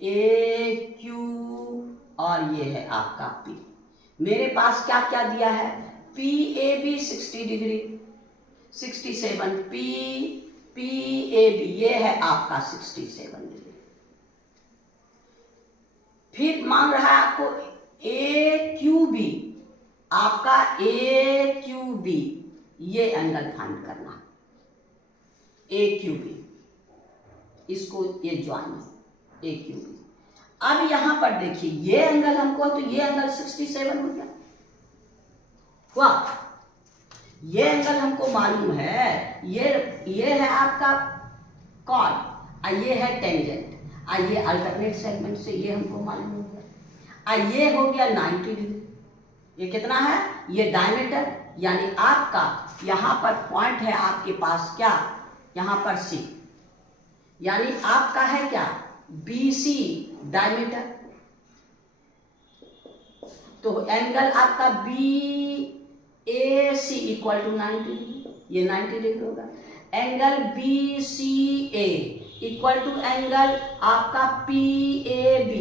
ए क्यू और ये है आपका पी। मेरे पास क्या क्या दिया है, P A B 60 degree 67, P A B ये है आपका 67 डिग्री। फिर मांग रहा है आपको ए क्यू बी, आपका ए क्यू बी ये एंगल फाइंड करना, ए क्यू बी, इसको ये ज्वाइन है ए क्यू बी। अब यहां पर देखिए ये एंगल हमको, तो ये एंगल 67 हो गया। वाह, ये एंगल हमको मालूम है, ये है आपका कॉर्ड और ये है टेंजेंट, ये अल्टरनेट सेगमेंट से ये हमको मालूम हो गया। ये हो गया 90 डिग्री। ये कितना है, ये डायमीटर, यानी आपका यहां पर पॉइंट है आपके पास क्या, यहां पर सी, यानी आपका है क्या, BC डायमीटर। तो एंगल आपका BAC इक्वल टू 90 डिग्री, ये 90 डिग्री होगा। Angle BCA equal to angle आपका PAB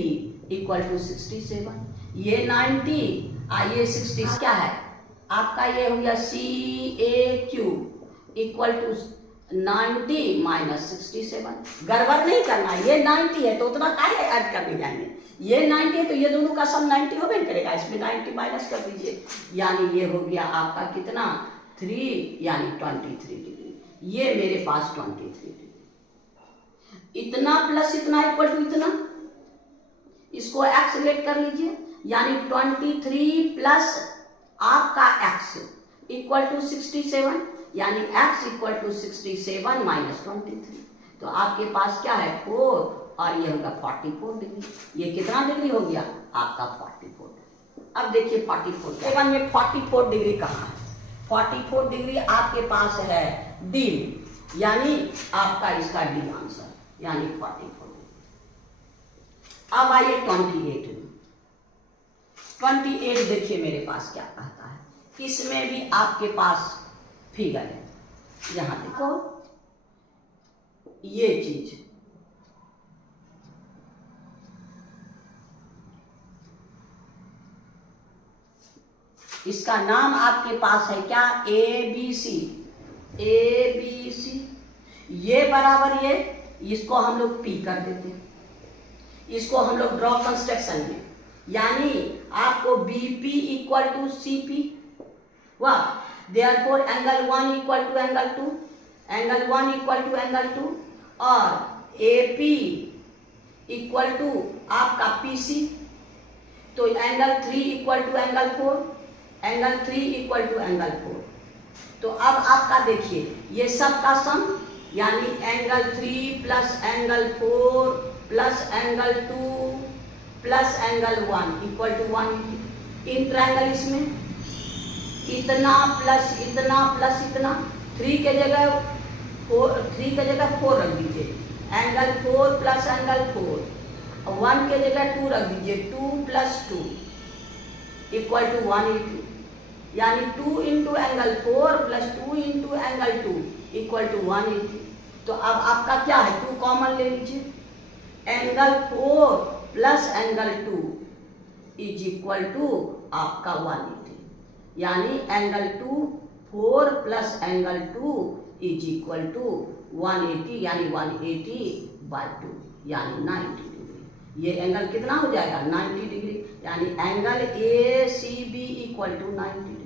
इक्वल टू 67, ये 90 ये 60 क्या है आपका, ये हो गया CAQ इक्वल टू 90 माइनस 67। गड़बड़ नहीं करना, ये 90 है तो उतना काहे ऐड करने जाएंगे, ये 90 है तो ये दोनों का सम 90 हो गया करेगा, इसमें 90 माइनस कर दीजिए, यानी ये हो गया आपका कितना 3 यानी 23 डिग्री। ये मेरे पास 23 डिग्री। इतना प्लस इतना इक्वल टू इतना, इसको एक्सलेट कर लीजिए, यानी 23 प्लस आपका x इक्वल टू 67, यानी x इक्वल टू 67 माइनस 23। तो आपके पास क्या है 4 और ये होगा 44 डिग्री। ये कितना डिग्री हो गया आपका 44 डिग्री। अब देखिए 44 7 में 44 डिग्री कहाँ है, 44 डिग्री आपके पास है डी, यानी आपका इसका डी आंसर, यानी 44 डिग्री। अब आइए 28 में। 28 देखिए मेरे पास क्या कहता है, इसमें भी आपके पास फिगर है, यहां देखो ये चीज, इसका नाम आपके पास है क्या ABC। ABC ये बराबर ये, इसको हम लोग P कर देते हैं, इसको हम लोग ड्रॉ कंस्ट्रक्शन में, यानी आपको BP इक्वल टू CP हुआ, therefore angle 1 equal to angle 2, angle 1 equal to angle 2, और AP इक्वल टू आपका PC, तो angle 3 equal to angle 4, angle 3 equal to angle 4। तो अब आपका देखिए ये सब का सम, यानी angle 3 plus angle 4 plus angle 2 plus angle 1 equal to 180। इन ट्रायंगल इसमें इतना प्लस इतना प्लस इतना, 3 के जगह 4 रख दीजिए, एंगल 4 प्लस एंगल 4, 1 के जगह 2 रख दीजिए, 2 प्लस 2 इक्वल टू 180, यानी 2 into angle 4 plus 2 into angle 2 equal to 180। तो अब आपका क्या है 2 कॉमन ले लीजिए, angle 4 plus angle 2 is equal to आपका 180, यानी angle 2 4 plus angle 2 is equal to 180, यानी 180/2 यानी 90 डिग्री। ये एंगल कितना हो जाएगा 90 डिग्री, यानी angle ACB equal to 90 degree.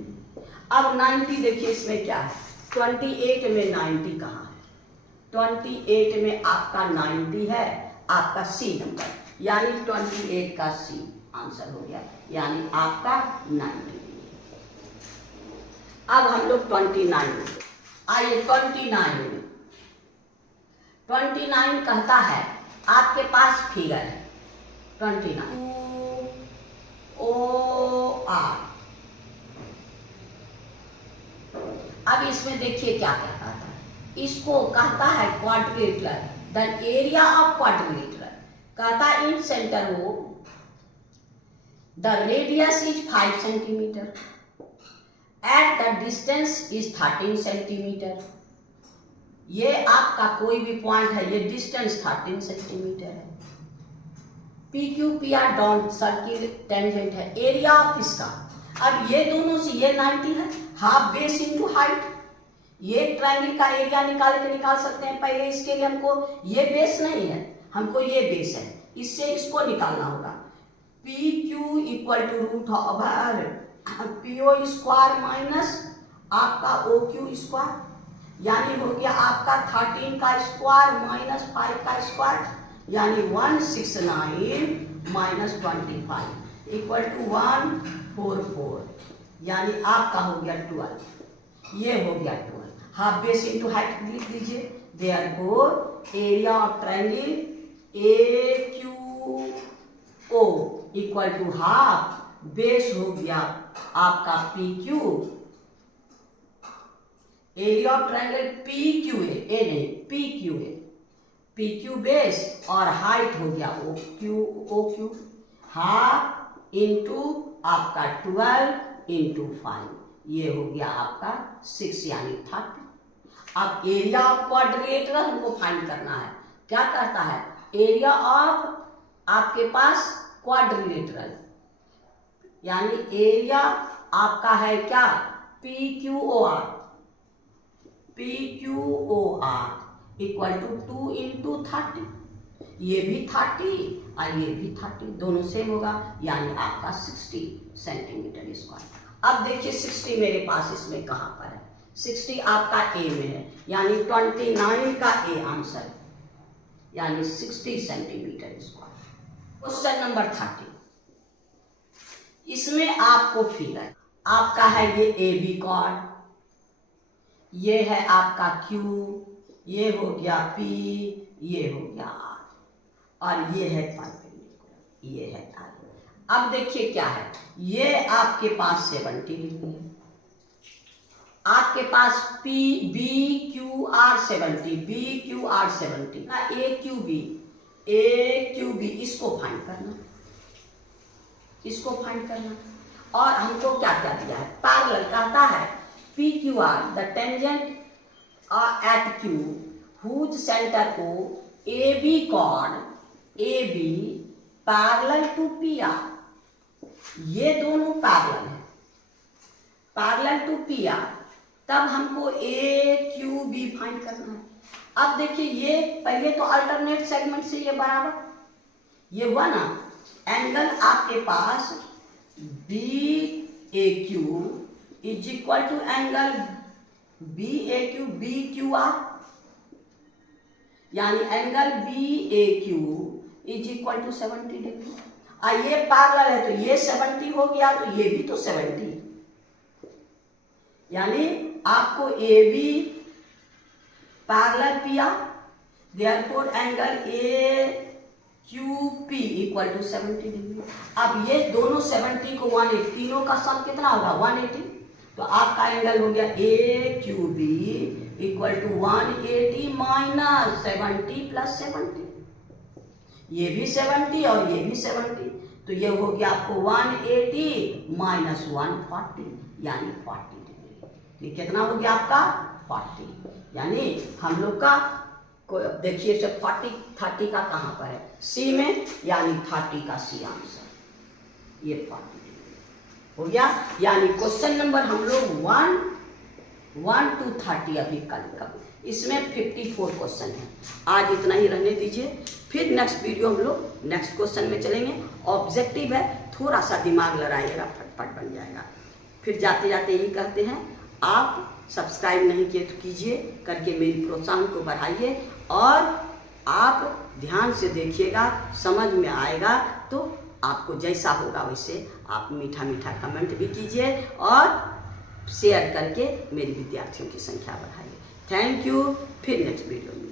अब 90 देखिए इसमें क्या है, 28 में 90 कहाँ है, 28 में आपका 90 है आपका C नंबर, यानी 28 का C आंसर हो गया, यानी आपका 90 डिग्री। अब हम लोग 29 में आइए, 29 कहता है आपके पास फिगर है 29 OR। अब इसमें देखिए क्या कहता है, इसको कहता है quadrilateral, the area of quadrilateral, कहता है इन सेंटर वो the radius is 5 centimetre, at the distance is 13 centimetre. ये आपका कोई भी पॉइंट है, ये डिस्टेंस 13 सेंटीमीटर है। PQPR डॉट सर्किल टेंजेंट है, एरिया ऑफ इसका, अब ये दोनों से ये 90 है, हाफ बेस इंटू हाइट, ये ट्रायंगल का एरिया निकाल सकते हैं। पहले इसके लिए हमको ये बेस नहीं है, हमको ये बेस है, इससे इसको निकालना होगा। PQ equal to root over PO square minus आपका OQ स्क्वायर, यानी हो गया आपका 13 का स्क्वायर माइनस 5 का स्क्वायर, यानी 169 माइनस 25 इक्वल टू 144, यानी आपका हो गया 12। ये हो गया 12, हाफ बेस इंटू हाइट लिख दीजिए, therefore area of triangle AQO equal to half base हो गया आपका PQ, area of triangle PQA, A नहीं PQA, पी क्यू बेस और हाइट हो गया ओ क्यू हाफ इंटू आपका 12 इंटू 5, ये हो गया आपका 6 यानी 30। अब एरिया ऑफ क्वाड्रिलेटरल हमको फाइंड करना है। क्या करता है, एरिया ऑफ आपके पास क्वाड्रिलेटरल यानी एरिया आपका है क्या, P Q O R equal to 2 into 30, ये भी 30 और ये भी 30, दोनों सेम होगा यानी आपका 60 सेंटीमीटर स्क्वायर। अब देखिए 60 मेरे पास इसमें कहाँ पर है, 60 आपका ए में है यानी 29 का ए आंसर है यानी 60 सेंटीमीटर स्क्वायर। क्वेश्चन नंबर 30, इसमें आपको फिगर आपका है ये ए बी कॉर्ड, ये है आपका Q, ये हो गया P, ये हो गया R और ये है परपेंडिकुलर, ये है R। अब देखिए क्या है, ये आपके पास 70 डिग्री है, आपके पास B Q R 70, B Q R 70, A Q B इसको फाइंड करना, और हमको क्या क्या दिया है, पैरेलल कहता है PQR the tangent at Q whose center O AB chord AB parallel to PR, ये दोनों पैरेलल है, पैरेलल टू PR, तब हमको AQB फाइंड करना है। अब देखिए ये पहले तो अल्टरनेट सेगमेंट से ये बराबर, ये हुआ ना, एंगल आपके पास BAQ is equal to angle BAQ BQR, यानी angle BAQ is equal to 70 degree. और ये पैरेलल है तो ये 70 हो गया तो ये भी तो 70, यानी आपको AB parallel PR, therefore angle AQP equal to 70 degree. अब ये दोनों 70 को 180, तीनों का सम कितना होगा 180, तो आपका एंगल हो गया AQB equal to 180 minus 70 plus 70, ये भी 70 और ये भी 70, तो ये हो गया आपको 180 माइनस 140 यानी 40 डिग्री। ये कितना हो गया आपका 40, यानी हम लोग का देखिए सब 30 का कहाँ पर है, सी में, यानी 30 का सी आंसर, ये 40 हो गया। यानी क्वेश्चन नंबर हम लोग 1 to 30 अभी कल इसमें 54 क्वेश्चन है। आज इतना ही रहने दीजिए, फिर नेक्स्ट वीडियो हम लोग नेक्स्ट क्वेश्चन में चलेंगे। ऑब्जेक्टिव है, थोड़ा सा दिमाग लड़ाइएगा, फटफट बन जाएगा। फिर जाते जाते यही कहते हैं, आप सब्सक्राइब नहीं किए तो कीजिए, करके मेरी प्रोत्साहन को बढ़ाइए, और आप ध्यान से देखिएगा, समझ में आएगा तो आपको जैसा होगा वैसे आप मीठा मीठा कमेंट भी कीजिए और शेयर करके मेरे विद्यार्थियों की संख्या बढ़ाइए। थैंक यू, फिर नेक्स्ट वीडियो में।